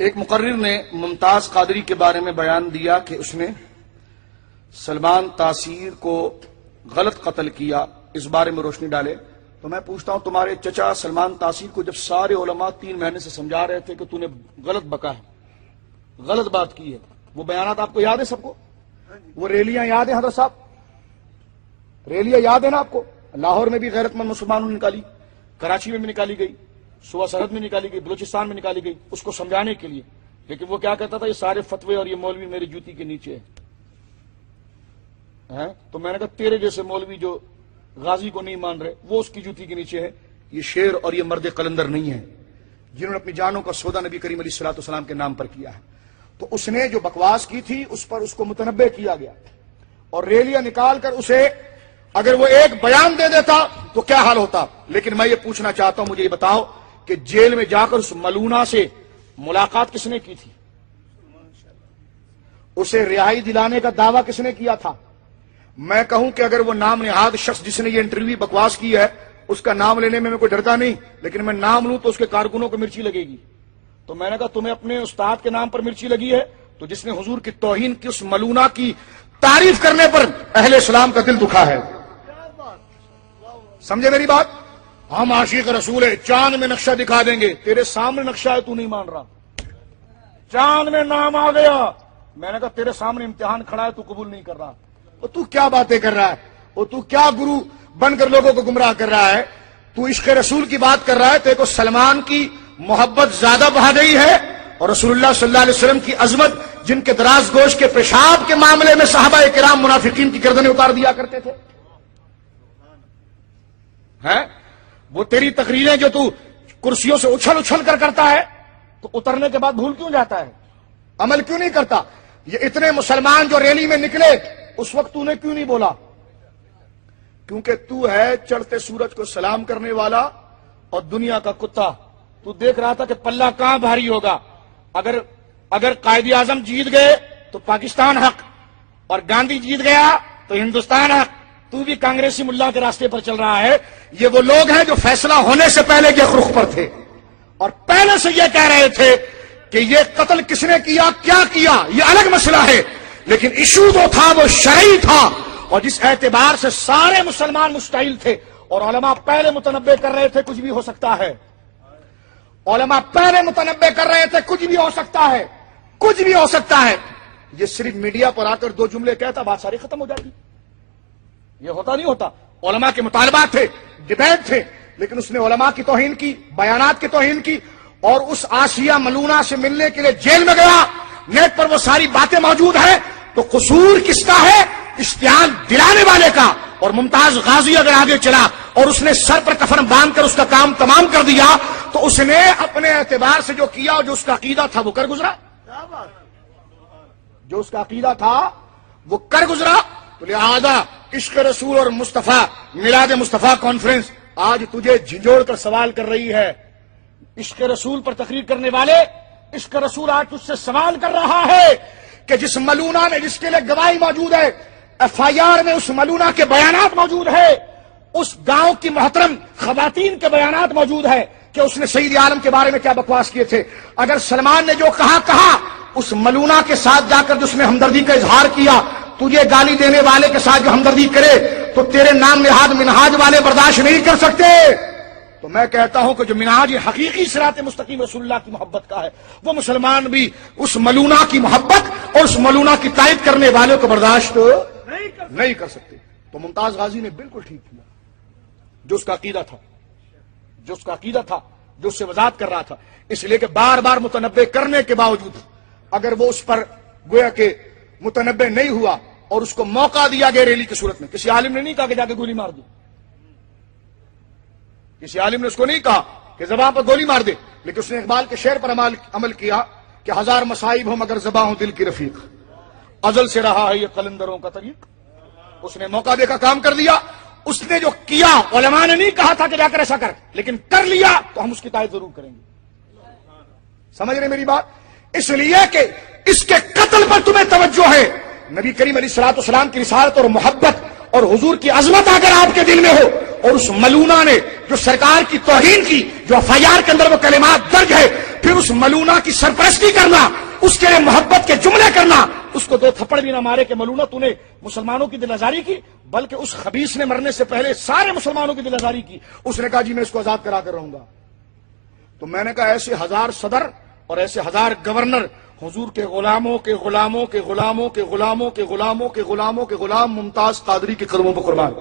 ایک مقرر نے ممتاز قادری کے بارے میں بیان دیا کہ اس نے سلمان تاثیر کو غلط قتل کیا، اس بارے میں روشنی ڈالے۔ تو میں پوچھتا ہوں، تمہارے چچا سلمان تاثیر کو جب سارے علماء 3 مہینے سے سمجھا رہے تھے کہ تو نے غلط بکا ہے، غلط بات کی ہے، وہ بیانات آپ کو یاد ہے؟ سب کو وہ ریلیاں یاد ہیں حضرت صاحب؟ ریلیاں یاد ہیں نا آپ کو؟ لاہور میں بھی غیرت مند مسلمانوں نے نکالی، کراچی میں بھی نکالی گئی، صوبہ سرحد میں نکالی گئی، بلوچستان میں نکالی گئی، اس کو سمجھانے کے لیے۔ لیکن وہ کیا کہتا تھا، یہ سارے فتوے اور یہ مولوی میری جوتی کے نیچے ہے۔ تو میں نے کہا تیرے جیسے مولوی جو غازی کو نہیں مان رہے وہ اس کی جوتی کے نیچے ہے، یہ شیر اور یہ مرد قلندر نہیں ہے جنہوں نے اپنی جانوں کا سودا نبی کریم علیہ الصلوۃ والسلام کے نام پر کیا ہے۔ تو اس نے جو بکواس کی تھی اس پر اس کو متنبع کیا گیا، اور ریلیاں نکال کر اسے اگر وہ ایک بیان دے دیتا تو کیا حال ہوتا۔ لیکن میں یہ پوچھنا چاہتا ہوں، مجھے یہ بتاؤ کہ جیل میں جا کر اس ملونہ سے ملاقات کس نے کی تھی؟ اسے رہائی دلانے کا دعویٰ کس نے کیا تھا؟ میں کہوں کہ اگر وہ نام نہاد شخص جس نے یہ انٹرویو بکواس کی ہے اس کا نام لینے میں کوئی ڈرتا نہیں، لیکن میں نام لوں تو اس کے کارکنوں کو مرچی لگے گی۔ تو میں نے کہا تمہیں اپنے استاد کے نام پر مرچی لگی ہے، تو جس نے حضور کی توہین کی اس ملونہ کی تعریف کرنے پر اہل اسلام کا دل دکھا ہے۔ سمجھے میری بات؟ ہم عاشق رسول ہے، چاند میں نقشہ دکھا دیں گے، تیرے سامنے نقشہ ہے، تو نہیں مان رہا۔ چاند میں نام آ گیا، میں نے کہا تیرے سامنے امتحان کھڑا ہے، تو قبول نہیں کر رہا۔ تو کیا باتیں کر رہا ہے؟ اور تو کیا گرو بن کر لوگوں کو گمراہ کر رہا ہے؟ تو عشق رسول کی بات کر رہا ہے، تیرے کو سلمان کی محبت زیادہ بڑھا گئی ہے، اور رسول اللہ صلی اللہ علیہ وسلم کی عظمت، جن کے دراز گوش کے پیشاب کے معاملے میں صحابہ کرام منافقین کی گردنیں اتار دیا کرتے تھے، ہیں وہ تیری تقریریں جو تو کرسیوں سے اچھل اچھل کر کرتا ہے، تو اترنے کے بعد بھول کیوں جاتا ہے؟ عمل کیوں نہیں کرتا؟ یہ اتنے مسلمان جو ریلی میں نکلے اس وقت تو نے کیوں نہیں بولا؟ کیونکہ تو ہے چڑھتے سورج کو سلام کرنے والا اور دنیا کا کتا۔ تو دیکھ رہا تھا کہ پلہ کہاں بھاری ہوگا۔ اگر قائد اعظم جیت گئے تو پاکستان حق، اور گاندھی جیت گیا تو ہندوستان حق۔ تو بھی کانگریسی ملا کے راستے پر چل رہا ہے۔ یہ وہ لوگ ہیں جو فیصلہ ہونے سے پہلے کے رخ پر تھے، اور پہلے سے یہ کہہ رہے تھے کہ یہ قتل کس نے کیا، کیا کیا، یہ الگ مسئلہ ہے، لیکن ایشو جو تھا وہ شرعی تھا، اور جس اعتبار سے سارے مسلمان مستحیل تھے، اور علماء پہلے متنبع کر رہے تھے کچھ بھی ہو سکتا ہے۔ علماء پہلے متنبع کر رہے تھے کچھ بھی ہو سکتا ہے، کچھ بھی ہو سکتا ہے۔ یہ صرف میڈیا پر آ کر 2 جملے کہتا بات ساری ختم ہو جاتی، یہ ہوتا نہیں ہوتا۔ علماء کے مطالبات تھے، ڈبیٹ تھے، لیکن اس نے علماء کی توہین کی، بیانات کی توہین کی، اور اس آسیہ ملونہ سے ملنے کے لیے جیل میں گیا۔ نیٹ پر وہ ساری باتیں موجود ہیں۔ تو قصور کس کا ہے؟ اشتعال دلانے والے کا۔ اور ممتاز غازی اگر آگے چلا اور اس نے سر پر کفن باندھ کر اس کا کام تمام کر دیا، تو اس نے اپنے اعتبار سے جو کیا، جو اس کا عقیدہ تھا وہ کر گزرا، جو اس کا عقیدہ تھا وہ کر گزرا۔ تو لہذا عشق رسول اور مصطفیٰ میلاد مصطفیٰ کانفرنس آج تجھے جھنجھوڑ کر سوال کر رہی ہے۔ عشق رسول پر تقریر کرنے والے، عشق رسول آج تجھ سے سوال کر رہا ہے کہ جس ملونہ میں، جس کے لیے گواہی موجود ہے، FIR میں اس ملونہ کے بیانات موجود ہے، اس گاؤں کی محترم خواتین کے بیانات موجود ہے کہ اس نے سید عالم کے بارے میں کیا بکواس کیے تھے۔ اگر سلمان نے جو کہا اس ملونہ کے ساتھ جا کر جس نے ہمدردی کا اظہار کیا، تجھے گالی دینے والے کے ساتھ جو ہمدردی کرے تو تیرے نام نہاد منہاج والے برداشت نہیں کر سکتے۔ تو میں کہتا ہوں کہ جو منہاج حقیقی صراط مستقیم رسول اللہ کی محبت کا ہے، وہ مسلمان بھی اس ملونہ کی محبت اور اس ملونہ کی تائید کرنے والوں کو برداشت نہیں کر سکتے۔ تو ممتاز غازی نے بالکل ٹھیک کیا، جو اس کا عقیدہ تھا، جو اس کا عقیدہ تھا، جو اس سے وضاحت کر رہا تھا۔ اس لیے کہ بار بار متنبع کرنے کے باوجود اگر وہ اس پر گویا کہ متنبع نہیں ہوا اور اس کو موقع دیا گیا ریلی کی صورت میں، کسی عالم نے نہیں کہا کہ جا کے گولی مار دو، کسی عالم نے اس کو نہیں کہا کہ زباں پر گولی مار دے، لیکن اس نے اقبال کے شعر پر عمل کیا کہ 1000 مصائب ہو مگر زباں ہو دل کی رفیق، ازل سے رہا ہے یہ قلندروں کا طریق۔ اس نے موقع دے کا کام کر دیا۔ اس نے جو کیا، علماء نے نہیں کہا تھا کہ جا کر ایسا کر، لیکن کر لیا تو ہم اس کی تائید ضرور کریں گے۔ سمجھ رہے میری بات؟ اس لیے کہ اس کے قتل پر تمہیں توجہ ہے۔ نبی کریم علیہ الصلوۃ والسلام کی رسالت اور محبت اور حضور کی عظمت اگر آپ کے دل میں ہو، اور اس ملونہ نے جو سرکار کی توہین کی، جو FIR کے اندر وہ کلمات درج ہے، پھر پھر اس ملونہ کی سرپرستی کرنا، اس کے لیے محبت کے جملے کرنا، اس کو 2 تھپڑ بھی نہ مارے کہ ملونہ تو نے مسلمانوں کی دل آزاری کی، بلکہ اس خبیث نے مرنے سے پہلے سارے مسلمانوں کی دل آزاری کی. اس نے کہا جی میں اس کو آزاد کرا کر رہوں گا. تو میں نے کہا ایسے 1000 صدر اور ایسے 1000 گورنر حضور کے غلاموں کے غلاموں کے غلاموں کے غلاموں کے غلاموں کے غلاموں کے غلام ممتاز قادری کے قدموں پر قربان.